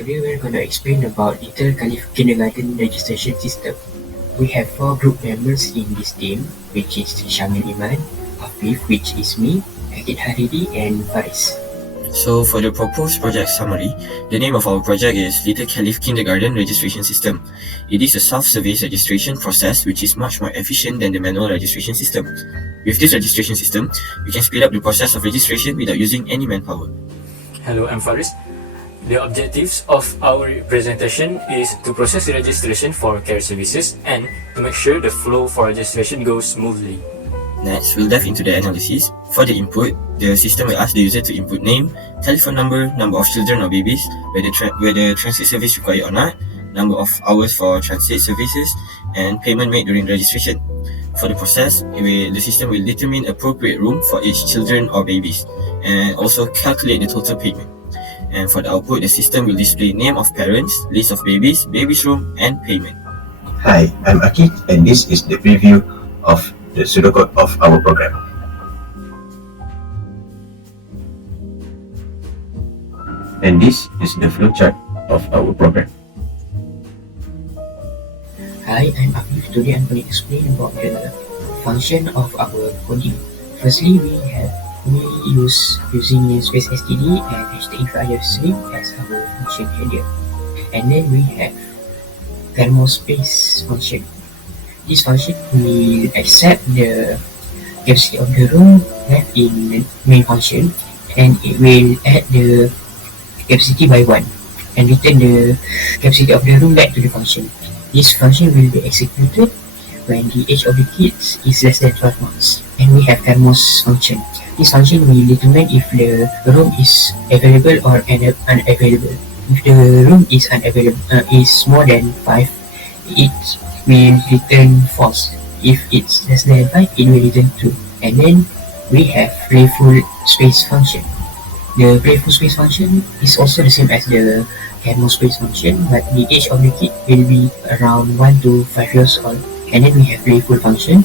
Today we're going to explain about Little Caliph Kindergarten registration system. We have 4 group members in this team, which is Shamil Iman, Afif, which is me, Akid Haridi, and Faris. So for the proposed project summary, the name of our project is Little Caliph Kindergarten Registration System. It is a self-service registration process which is much more efficient than the manual registration system. With this registration system, we can speed up the process of registration without using any manpower. Hello, I'm Faris. The objectives of our presentation is to process the registration for care services and to make sure the flow for registration goes smoothly. Next, we'll dive into the analysis. For the input, the system will ask the user to input name, telephone number, number of children or babies, whether transit service required or not, number of hours for transit services, and payment made during registration. For the process, the system will determine appropriate room for each children or babies, and also calculate the total payment. And for the output, the system will display name of parents, list of babies, baby's room, and payment. Hi, I'm Akid, and this is the preview of the pseudocode of our program. And this is the flowchart of our program. Hi, I'm Afif. Today I'm going to explain about the function of our coding. Firstly, we use using namespace std and #string as our function header. And then we have thermospace function. This function will accept the capacity of the room left in the main function, and it will add the capacity by 1 and return the capacity of the room back to the function. This function will be executed when the age of the kids is less than 12 months. And we have thermos function. This function will determine if the room is available or unavailable. If the room is unavailable, is more than 5, it will return false. If it's less than 5, it will return true. And then we have playful space function. The playful space function is also the same as the thermospace function, but the age of the kid will be around 1 to 5 years old. And then we have playful function.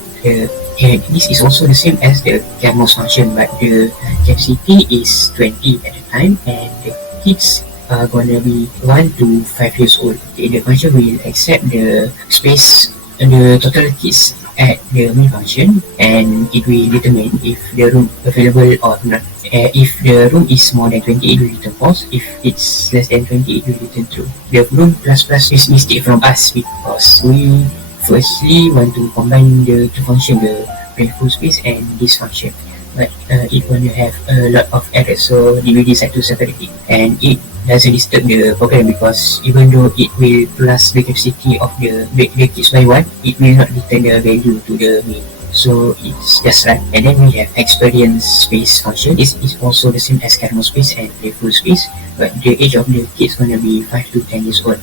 And this is also the same as the thermos function, but the capacity is 20 at the time, and the kids are gonna be 1 to 5 years old. The function will accept the space and the total kids at the main function, and it will determine if the room available or not. If the room is more than 20, it will return false. If it's less than 20, it will return true. The room plus is mistake from us because we firstly want to combine the two functions, the playful space and this function. But it will have a lot of errors, so we decide to separate it. And it doesn't disturb the program because even though it will plus the capacity of the kids by 1, it will not return the value to the main. So it's just right. And then we have experience space function. This is also the same as kernel space and playful space, but the age of the kids gonna be 5 to 10 years old.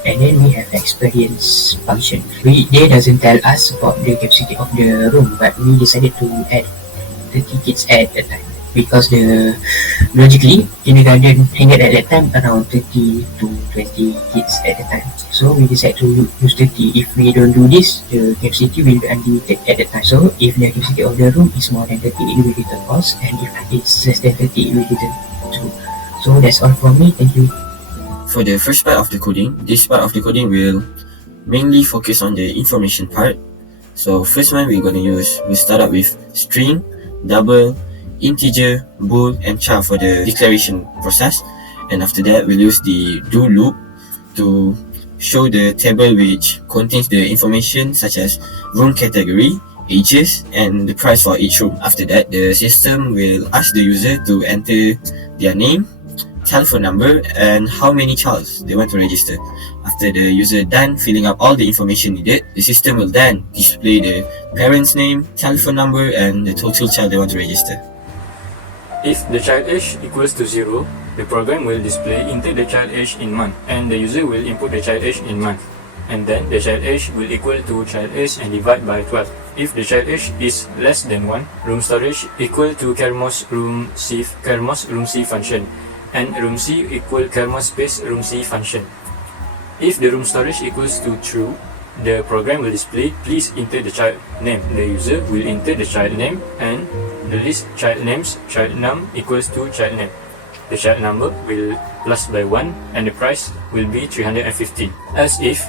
And then we have experience function. They doesn't tell us about the capacity of the room, but we decided to add 30 kids at a time because logically kindergarten handed at that time around 30 to 20 kids at a time. So we decided to use 30. If we don't do this, the capacity will be unlimited at that time. So if the capacity of the room is more than 30, it will return false, and if it's less than 30, it will return true. So that's all from me. Thank you. For the first part of the coding, this part of the coding will mainly focus on the information part. So first one we'll start out with string, double, integer, bool, and char for the declaration process. And after that, we'll use the do loop to show the table which contains the information such as room category, ages, and the price for each room. After that, the system will ask the user to enter their name, telephone number, and how many childs they want to register. After the user done filling up all the information needed, the system will then display the parent's name, telephone number, and the total child they want to register. If the child age equals to 0, the program will display enter the child age in month, and the user will input the child age in month. And then the child age will equal to child age and divide by 12. If the child age is less than 1, room storage equal to Kermos room C function, and room C equal Kermos space room C function. If the room storage equals to true, the program will display please enter the child name. The user will enter the child name, and the list child names child num equals to child name. the child number will plus by 1 and the price will be 350. As if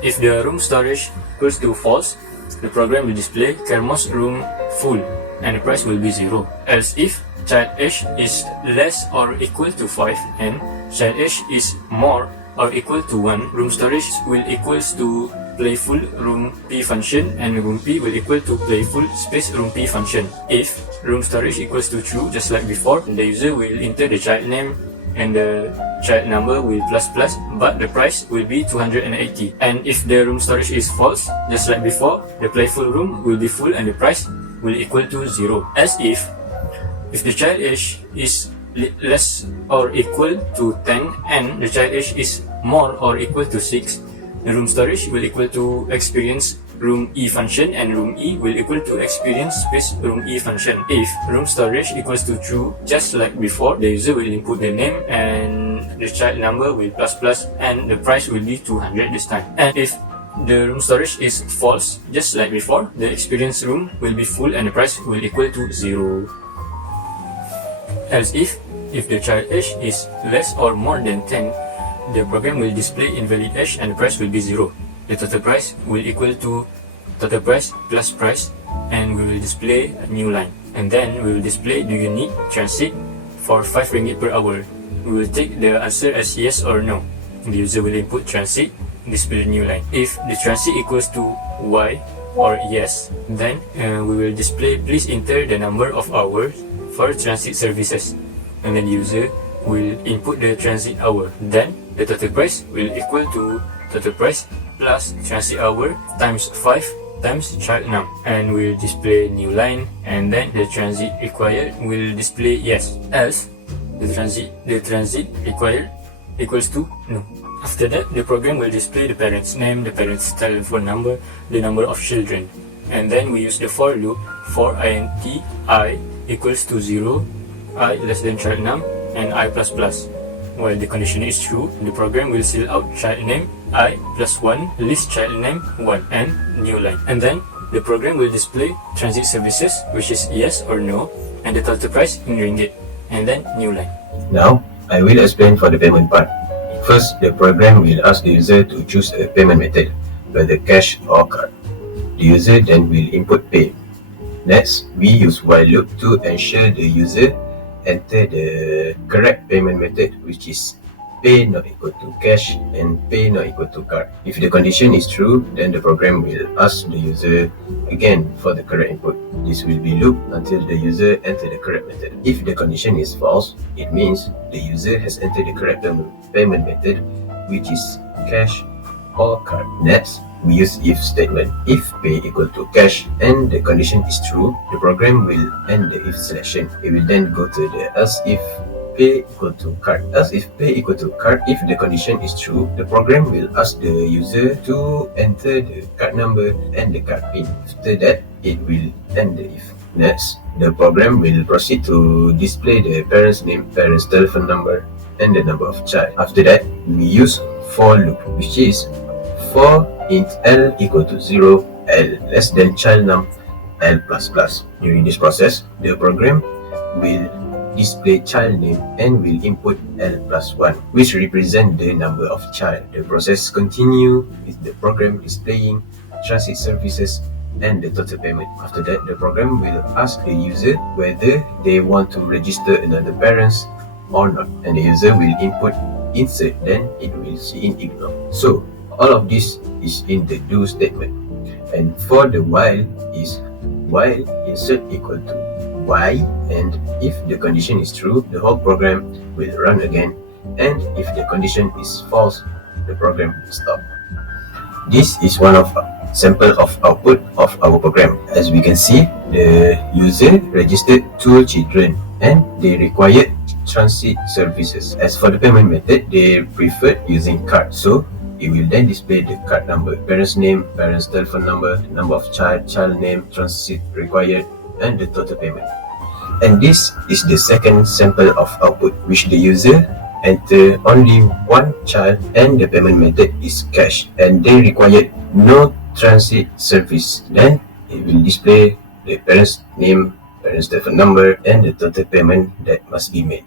the room storage equals to false, the program will display Kermos room full and the price will be 0. Else if child age is less or equal to 5 and child age is more or equal to 1, room storage will equals to playful room P function and room P will equal to playful space room P function. If room storage equals to true, just like before, the user will enter the child name and the child number will plus, but the price will be 280. And if the room storage is false, just like before, the playful room will be full and the price will equal to 0. As if the child age is less or equal to 10 and the child age is more or equal to 6, the room storage will equal to experience room E function and room E will equal to experience space room E function. If room storage equals to true, just like before, the user will input the name and the child number will plus and the price will be 200 this time. And if the room storage is false, just like before, the experience room will be full and the price will equal to 0. Else if the child age is less or more than 10, the program will display invalid age and the price will be 0. The total price will equal to total price plus price and we will display a new line. And then we will display do you need transit for 5 ringgit per hour. We will take the answer as yes or no. The user will input transit, display the new line. If the transit equals to Y or yes, then we will display please enter the number of hours for transit services. And then the user will input the transit hour. Then the total price will equal to total price plus transit hour times 5 times child num, and we'll display new line, and then the transit required will display yes. Else the transit required equals to no. After that, the program will display the parent's name, the parent's telephone number, the number of children, and then we use the for loop for int I equals to 0, I less than child num, and I plus plus. While the condition is true, the program will seal out child name I plus 1, list child name 1, and new line. And then the program will display transit services, which is yes or no, and the total price in ringgit, and then new line. Now, I will explain for the payment part. First, the program will ask the user to choose a payment method, whether cash or card. The user then will input pay. Next, we use while loop to ensure the user enter the correct payment method, which is pay not equal to cash and pay not equal to card. If the condition is true, then the program will ask the user again for the correct input. This will be looped until the user enter the correct method. If the condition is false, it means the user has entered the correct payment method, which is cash or card. Next, we use if statement. If pay equal to cash and the condition is true, the program will end the if selection. It will then go to the else if pay equal to card. Else if pay equal to card, if the condition is true, the program will ask the user to enter the card number and the card pin. After that, it will end the if. Next, the program will proceed to display the parent's name, parent's telephone number, and the number of child. After that, we use for loop, which is for int L equal to 0, L less than child num, L plus plus. During this process, the program will display child name and will input L plus 1, which represent the number of child. The process continue with the program displaying transit services and the total payment. After that, the program will ask the user whether they want to register another parents or not, and the user will input insert, then it will see in ignore. So all of this is in the do statement. And for the while is while insert equal to y, and if the condition is true, the whole program will run again, and if the condition is false, the program will stop. This is one of sample of output of our program. As we can see, the user registered 2 children and they required transit services. As for the payment method, they preferred using card, so it will then display the card number, parent's name, parent's telephone number, number of child, child name, transit required, and the total payment. And this is the second sample of output, which the user enter only one child and the payment method is cash, and they required no transit service. Then it will display the parent's name, parent's telephone number, and the total payment that must be made.